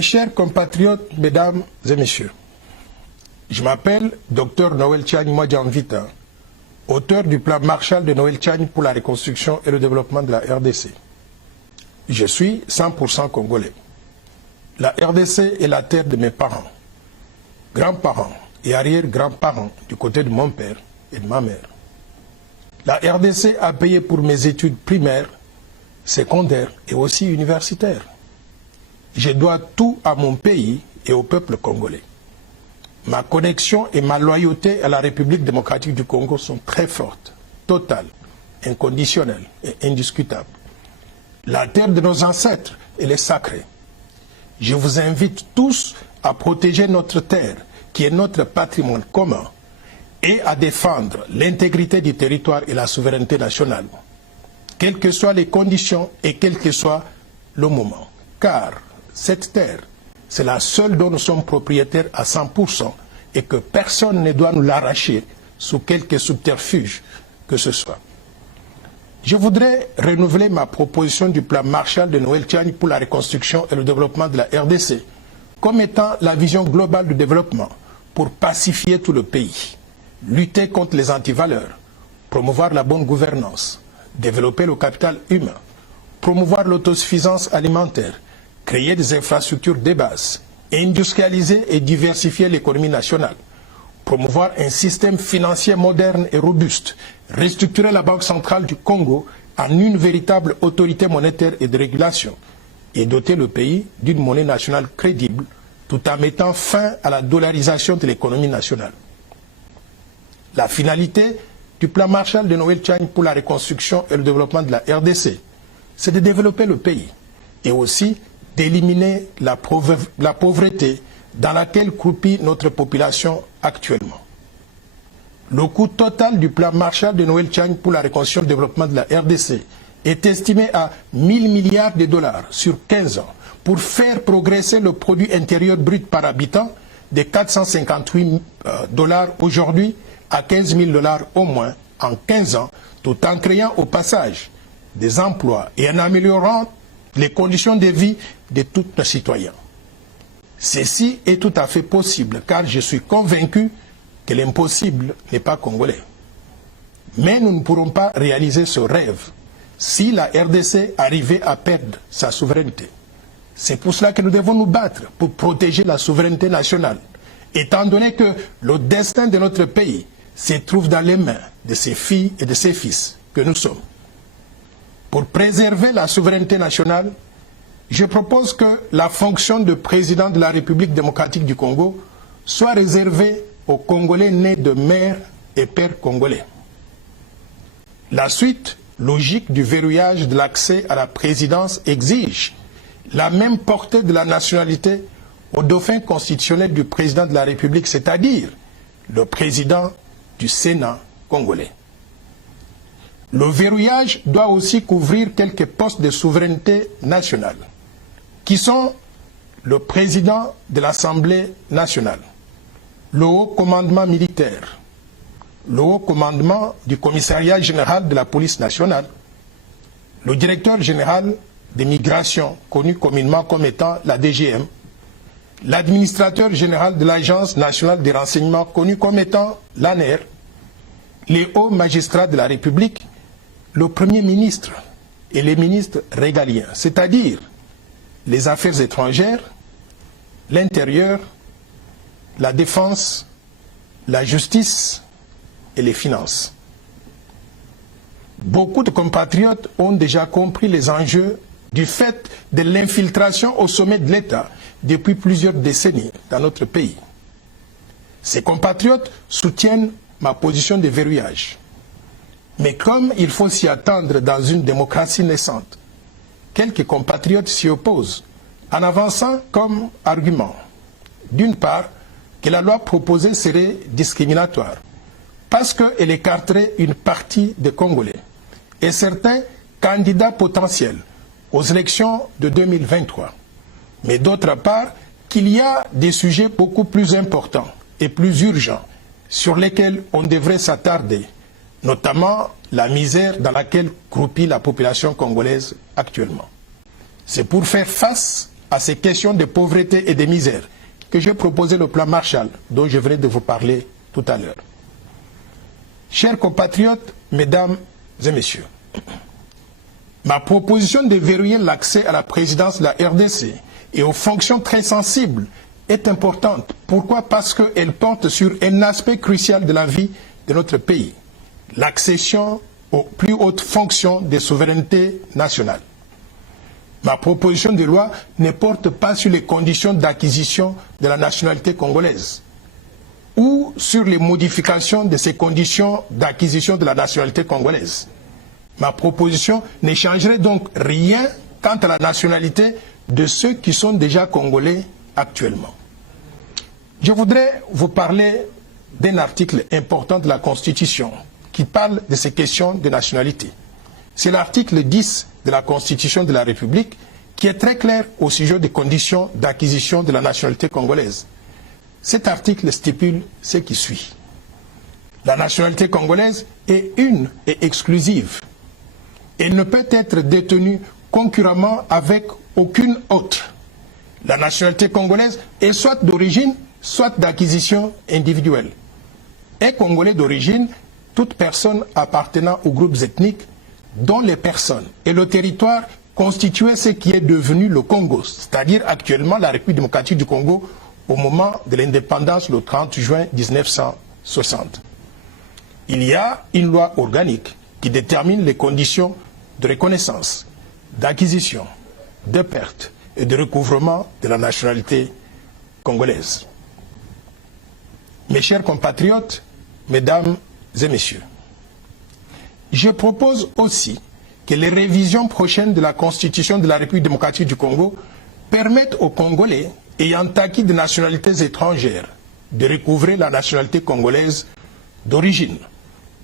Mes chers compatriotes, mesdames et messieurs, je m'appelle Dr Noël Tchani Mwadjanvita, auteur du plan Marshall de Noël Tchani pour la reconstruction et le développement de la RDC. Je suis 100% congolais. La RDC est la terre de mes parents, grands-parents et arrière-grands-parents du côté de mon père et de ma mère. La RDC a payé pour mes études primaires, secondaires et aussi universitaires. Je dois tout à mon pays et au peuple congolais. Ma connexion et ma loyauté à la République démocratique du Congo sont très fortes, totales, inconditionnelles et indiscutables. La terre de nos ancêtres, elle est sacrée. Je vous invite tous à protéger notre terre, qui est notre patrimoine commun, et à défendre l'intégrité du territoire et la souveraineté nationale, quelles que soient les conditions et quel que soit le moment. Car cette terre, c'est la seule dont nous sommes propriétaires à 100% et que personne ne doit nous l'arracher sous quelque subterfuge que ce soit. Je voudrais renouveler ma proposition du plan Marshall de Noël Tchani pour la reconstruction et le développement de la RDC comme étant la vision globale du développement pour pacifier tout le pays, lutter contre les antivaleurs, promouvoir la bonne gouvernance, développer le capital humain, promouvoir l'autosuffisance alimentaire, créer des infrastructures de base, industrialiser et diversifier l'économie nationale, promouvoir un système financier moderne et robuste, restructurer la Banque centrale du Congo en une véritable autorité monétaire et de régulation et doter le pays d'une monnaie nationale crédible tout en mettant fin à la dollarisation de l'économie nationale. La finalité du plan Marshall de Noël Tchani pour la reconstruction et le développement de la RDC, c'est de développer le pays et aussi d'éliminer la pauvreté dans laquelle croupit notre population actuellement. Le coût total du plan Marshall de Noël Tchani pour la reconstruction et le développement de la RDC est estimé à 1000 milliards de dollars sur 15 ans pour faire progresser le produit intérieur brut par habitant de 458 dollars aujourd'hui à 15 000 dollars au moins en 15 ans, tout en créant au passage des emplois et en améliorant les conditions de vie de tous nos citoyens. Ceci est tout à fait possible car je suis convaincu que l'impossible n'est pas congolais. Mais nous ne pourrons pas réaliser ce rêve si la RDC arrivait à perdre sa souveraineté. C'est pour cela que nous devons nous battre pour protéger la souveraineté nationale, étant donné que le destin de notre pays se trouve dans les mains de ses filles et de ses fils que nous sommes. Pour préserver la souveraineté nationale, je propose que la fonction de président de la République démocratique du Congo soit réservée aux Congolais nés de mère et père congolais. La suite logique du verrouillage de l'accès à la présidence exige la même portée de la nationalité au dauphin constitutionnel du président de la République, c'est-à-dire le président du Sénat congolais. Le verrouillage doit aussi couvrir quelques postes de souveraineté nationale, qui sont le président de l'Assemblée nationale, le haut commandement militaire, le haut commandement du commissariat général de la police nationale, le directeur général des migrations, connu communément comme étant la DGM, l'administrateur général de l'Agence nationale des renseignements, connu comme étant l'ANER, les hauts magistrats de la République, le Premier ministre et les ministres régaliens, c'est-à-dire les affaires étrangères, l'intérieur, la défense, la justice et les finances. Beaucoup de compatriotes ont déjà compris les enjeux du fait de l'infiltration au sommet de l'État depuis plusieurs décennies dans notre pays. Ces compatriotes soutiennent ma position de verrouillage. Mais comme il faut s'y attendre dans une démocratie naissante, quelques compatriotes s'y opposent en avançant comme argument, d'une part, que la loi proposée serait discriminatoire parce qu'elle écarterait une partie des Congolais et certains candidats potentiels aux élections de 2023. Mais d'autre part, qu'il y a des sujets beaucoup plus importants et plus urgents sur lesquels on devrait s'attarder, notamment la misère dans laquelle croupit la population congolaise actuellement. C'est pour faire face à ces questions de pauvreté et de misère que j'ai proposé le plan Marshall, dont je venais de vous parler tout à l'heure. Chers compatriotes, mesdames et messieurs, ma proposition de verrouiller l'accès à la présidence de la RDC et aux fonctions très sensibles est importante. Pourquoi? Parce qu'elle porte sur un aspect crucial de la vie de notre pays, l'accession aux plus hautes fonctions de souveraineté nationale. Ma proposition de loi ne porte pas sur les conditions d'acquisition de la nationalité congolaise ou sur les modifications de ces conditions d'acquisition de la nationalité congolaise. Ma proposition ne changerait donc rien quant à la nationalité de ceux qui sont déjà congolais actuellement. Je voudrais vous parler d'un article important de la Constitution qui parle de ces questions de nationalité. C'est l'article 10 de la Constitution de la République qui est très clair au sujet des conditions d'acquisition de la nationalité congolaise. Cet article stipule ce qui suit. La nationalité congolaise est une et exclusive. Elle ne peut être détenue concurremment avec aucune autre. La nationalité congolaise est soit d'origine, soit d'acquisition individuelle. Est congolais d'origine toute personne appartenant aux groupes ethniques dont les personnes et le territoire constituaient ce qui est devenu le Congo, c'est-à-dire actuellement la République démocratique du Congo au moment de l'indépendance le 30 juin 1960. Il y a une loi organique qui détermine les conditions de reconnaissance, d'acquisition, de perte et de recouvrement de la nationalité congolaise. Mes chers compatriotes, mesdames et messieurs, je propose aussi que les révisions prochaines de la Constitution de la République démocratique du Congo permettent aux Congolais ayant acquis des nationalités étrangères de recouvrer la nationalité congolaise d'origine,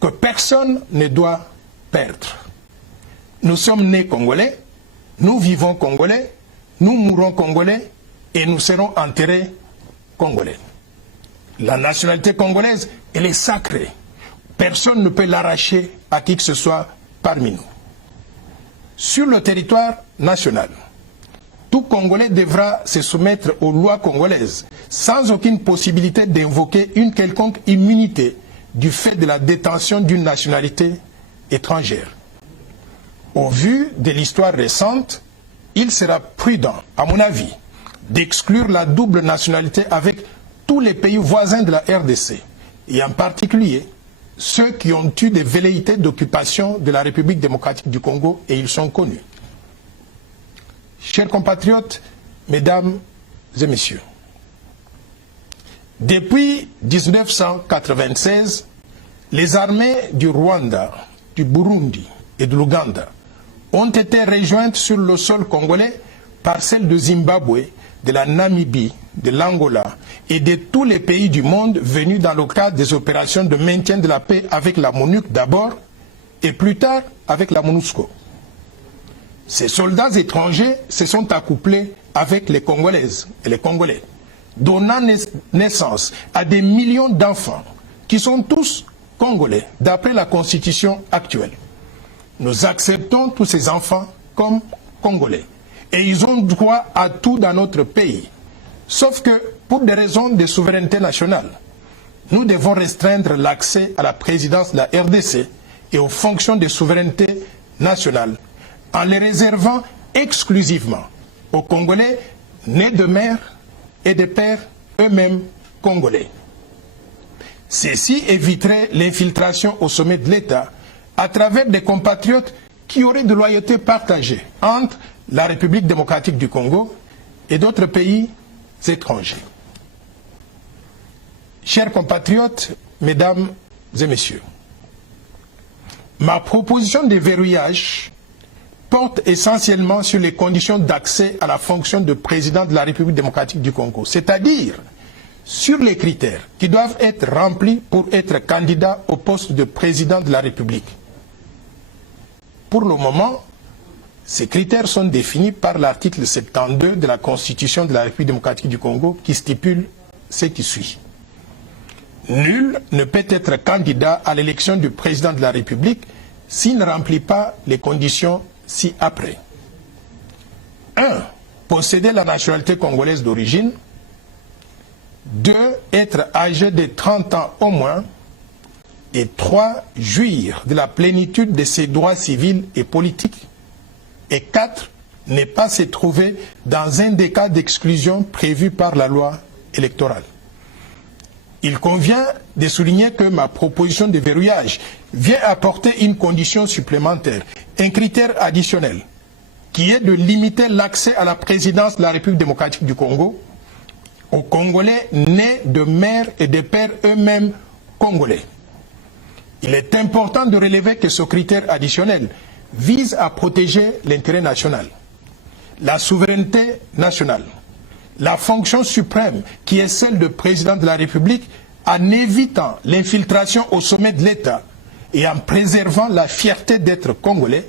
que personne ne doit perdre. Nous sommes nés Congolais, nous vivons Congolais, nous mourrons Congolais et nous serons enterrés Congolais. La nationalité congolaise, elle est sacrée. Personne ne peut l'arracher à qui que ce soit parmi nous. Sur le territoire national, tout Congolais devra se soumettre aux lois congolaises sans aucune possibilité d'invoquer une quelconque immunité du fait de la détention d'une nationalité étrangère. Au vu de l'histoire récente, il sera prudent, à mon avis, d'exclure la double nationalité avec tous les pays voisins de la RDC, et en particulier ceux qui ont eu des velléités d'occupation de la République démocratique du Congo, et ils sont connus. Chers compatriotes, mesdames et messieurs, depuis 1996, les armées du Rwanda, du Burundi et de l'Ouganda ont été rejointes sur le sol congolais par celles de Zimbabwe, de la Namibie, de l'Angola et de tous les pays du monde venus dans le cadre des opérations de maintien de la paix avec la MONUC d'abord et plus tard avec la MONUSCO. Ces soldats étrangers se sont accouplés avec les Congolaises et les Congolais, donnant naissance à des millions d'enfants qui sont tous Congolais d'après la Constitution actuelle. Nous acceptons tous ces enfants comme Congolais et ils ont droit à tout dans notre pays. Sauf que, pour des raisons de souveraineté nationale, nous devons restreindre l'accès à la présidence de la RDC et aux fonctions de souveraineté nationale en les réservant exclusivement aux Congolais nés de mère et de père eux-mêmes congolais. Ceci éviterait l'infiltration au sommet de l'État à travers des compatriotes qui auraient de loyauté partagée entre la République démocratique du Congo et d'autres pays étrangers. Chers compatriotes, mesdames et messieurs, ma proposition de verrouillage porte essentiellement sur les conditions d'accès à la fonction de président de la République démocratique du Congo, c'est-à-dire sur les critères qui doivent être remplis pour être candidat au poste de président de la République. Pour le moment, ces critères sont définis par l'article 72 de la Constitution de la République démocratique du Congo qui stipule ce qui suit. Nul ne peut être candidat à l'élection du président de la République s'il ne remplit pas les conditions ci-après. 1. posséder la nationalité congolaise d'origine. 2. Être âgé de 30 ans au moins. Et 3. Jouir de la plénitude de ses droits civils et politiques. Et 4. Ne pas se trouver dans un des cas d'exclusion prévus par la loi électorale. Il convient de souligner que ma proposition de verrouillage vient apporter une condition supplémentaire, un critère additionnel, qui est de limiter l'accès à la présidence de la République démocratique du Congo aux Congolais nés de mères et de pères eux-mêmes congolais. Il est important de relever que ce critère additionnel vise à protéger l'intérêt national, la souveraineté nationale, la fonction suprême qui est celle de président de la République, en évitant l'infiltration au sommet de l'État et en préservant la fierté d'être congolais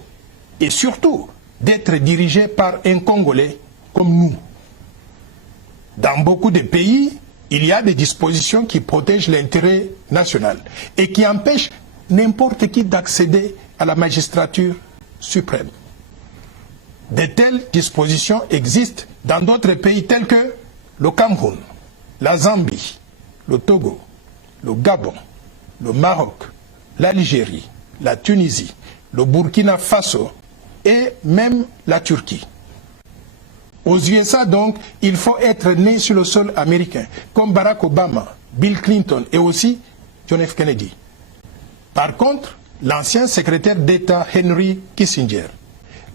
et surtout d'être dirigé par un Congolais comme nous. Dans beaucoup de pays, il y a des dispositions qui protègent l'intérêt national et qui empêchent n'importe qui d'accéder à la magistrature suprême. De telles dispositions existent dans d'autres pays tels que le Cameroun, la Zambie, le Togo, le Gabon, le Maroc, l'Algérie, la Tunisie, le Burkina Faso et même la Turquie. Aux USA donc, il faut être né sur le sol américain, comme Barack Obama, Bill Clinton et aussi John F. Kennedy. Par contre, l'ancien secrétaire d'État Henry Kissinger,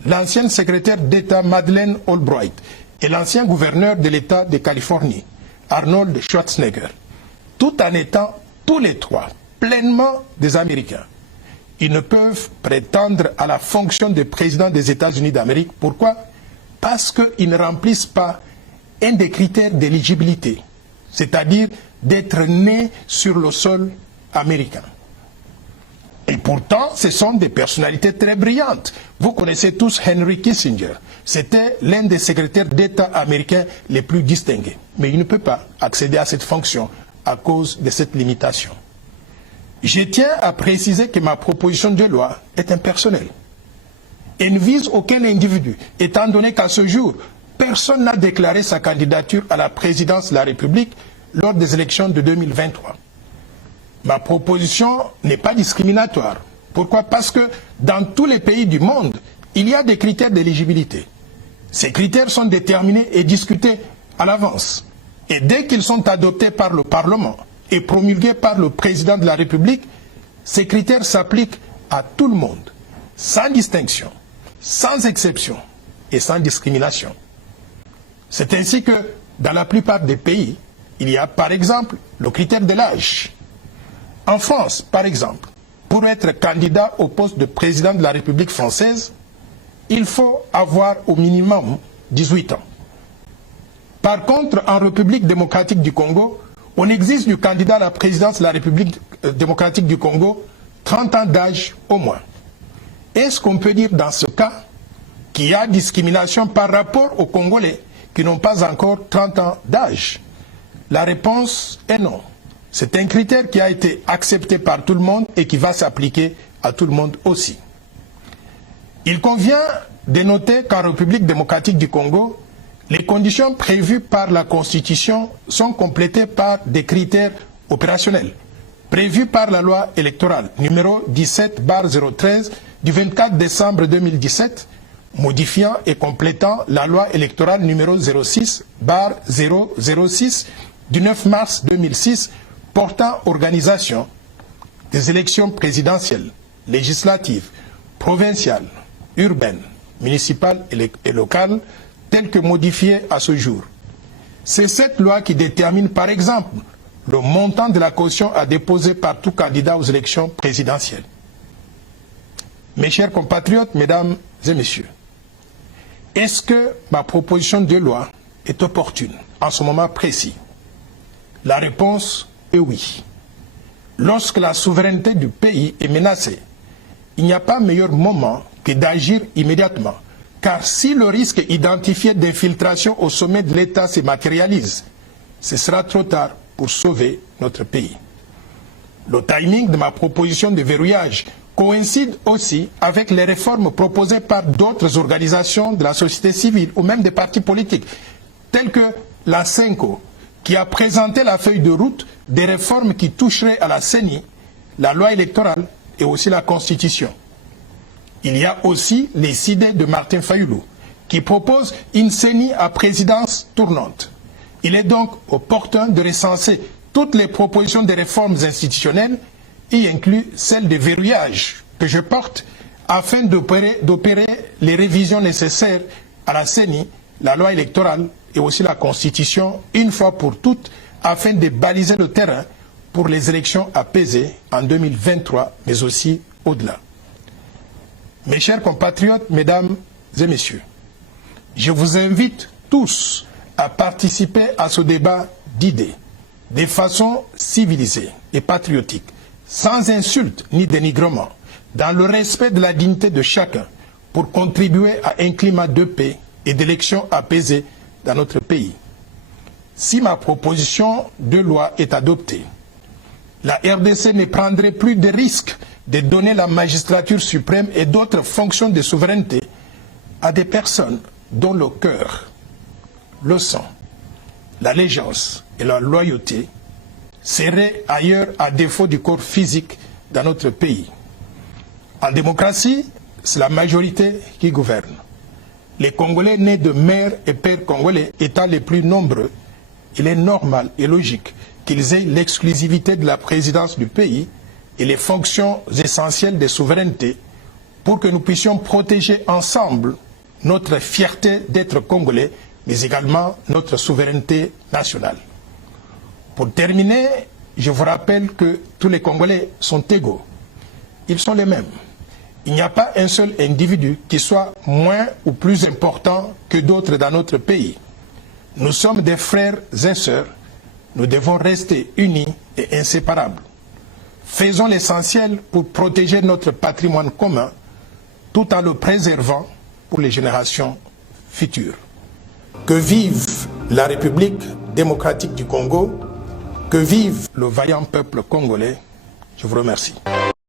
l'ancienne secrétaire d'État Madeleine Albright et l'ancien gouverneur de l'État de Californie, Arnold Schwarzenegger, tout en étant tous les trois pleinement des Américains, ils ne peuvent prétendre à la fonction de président des États-Unis d'Amérique. Pourquoi? Parce qu'ils ne remplissent pas un des critères d'éligibilité, c'est-à-dire d'être nés sur le sol américain. Et pourtant, ce sont des personnalités très brillantes. Vous connaissez tous Henry Kissinger. C'était l'un des secrétaires d'État américains les plus distingués. Mais il ne peut pas accéder à cette fonction à cause de cette limitation. Je tiens à préciser que ma proposition de loi est impersonnelle. Elle ne vise aucun individu, étant donné qu'à ce jour, personne n'a déclaré sa candidature à la présidence de la République lors des élections de 2023. Ma proposition n'est pas discriminatoire. Pourquoi? Parce que dans tous les pays du monde, il y a des critères d'éligibilité. Ces critères sont déterminés et discutés à l'avance. Et dès qu'ils sont adoptés par le Parlement et promulgués par le président de la République, ces critères s'appliquent à tout le monde, sans distinction, sans exception et sans discrimination. C'est ainsi que, dans la plupart des pays, il y a par exemple le critère de l'âge. En France, par exemple, pour être candidat au poste de président de la République française, il faut avoir au minimum 18 ans. Par contre, en République démocratique du Congo, on exige du candidat à la présidence de la République démocratique du Congo 30 ans d'âge au moins. Est-ce qu'on peut dire dans ce cas qu'il y a discrimination par rapport aux Congolais qui n'ont pas encore 30 ans d'âge? La réponse est non. C'est un critère qui a été accepté par tout le monde et qui va s'appliquer à tout le monde aussi. Il convient de noter qu'en République démocratique du Congo, les conditions prévues par la Constitution sont complétées par des critères opérationnels, prévus par la loi électorale numéro 17/013 du 24 décembre 2017, modifiant et complétant la loi électorale numéro 06/006 du 9 mars 2006 portant organisation des élections présidentielles, législatives, provinciales, urbaines, municipales et locales, telles que modifiées à ce jour. C'est cette loi qui détermine, par exemple, le montant de la caution à déposer par tout candidat aux élections présidentielles. Mes chers compatriotes, mesdames et messieurs, est-ce que ma proposition de loi est opportune en ce moment précis? La réponse est oui. Lorsque la souveraineté du pays est menacée, il n'y a pas meilleur moment que d'agir immédiatement. Car si le risque identifié d'infiltration au sommet de l'État se matérialise, ce sera trop tard pour sauver notre pays. Le timing de ma proposition de verrouillage coïncide aussi avec les réformes proposées par d'autres organisations de la société civile ou même des partis politiques, tels que la CENCO, qui a présenté la feuille de route des réformes qui toucheraient à la CENI, la loi électorale et aussi la Constitution. Il y a aussi les idées de Martin Fayulu, qui propose une CENI à présidence tournante. Il est donc opportun de recenser toutes les propositions de réformes institutionnelles, y inclut celle de verrouillage que je porte afin d'opérer les révisions nécessaires à la CENI, la loi électorale et aussi la Constitution une fois pour toutes afin de baliser le terrain pour les élections apaisées en 2023 mais aussi au-delà. Mes chers compatriotes, mesdames et messieurs, je vous invite tous à participer à ce débat d'idées de façon civilisée et patriotique, sans insulte ni dénigrement, dans le respect de la dignité de chacun, pour contribuer à un climat de paix et d'élections apaisées dans notre pays. Si ma proposition de loi est adoptée, la RDC ne prendrait plus de risques de donner la magistrature suprême et d'autres fonctions de souveraineté à des personnes dont le cœur, le sang, l'allégeance et la loyauté seraient ailleurs à défaut du corps physique dans notre pays. En démocratie, c'est la majorité qui gouverne. Les Congolais nés de mères et pères congolais étant les plus nombreux, il est normal et logique qu'ils aient l'exclusivité de la présidence du pays et les fonctions essentielles de souveraineté pour que nous puissions protéger ensemble notre fierté d'être Congolais, mais également notre souveraineté nationale. Pour terminer, je vous rappelle que tous les Congolais sont égaux. Ils sont les mêmes. Il n'y a pas un seul individu qui soit moins ou plus important que d'autres dans notre pays. Nous sommes des frères et sœurs. Nous devons rester unis et inséparables. Faisons l'essentiel pour protéger notre patrimoine commun tout en le préservant pour les générations futures. Que vive la République démocratique du Congo, que vive le vaillant peuple congolais. Je vous remercie.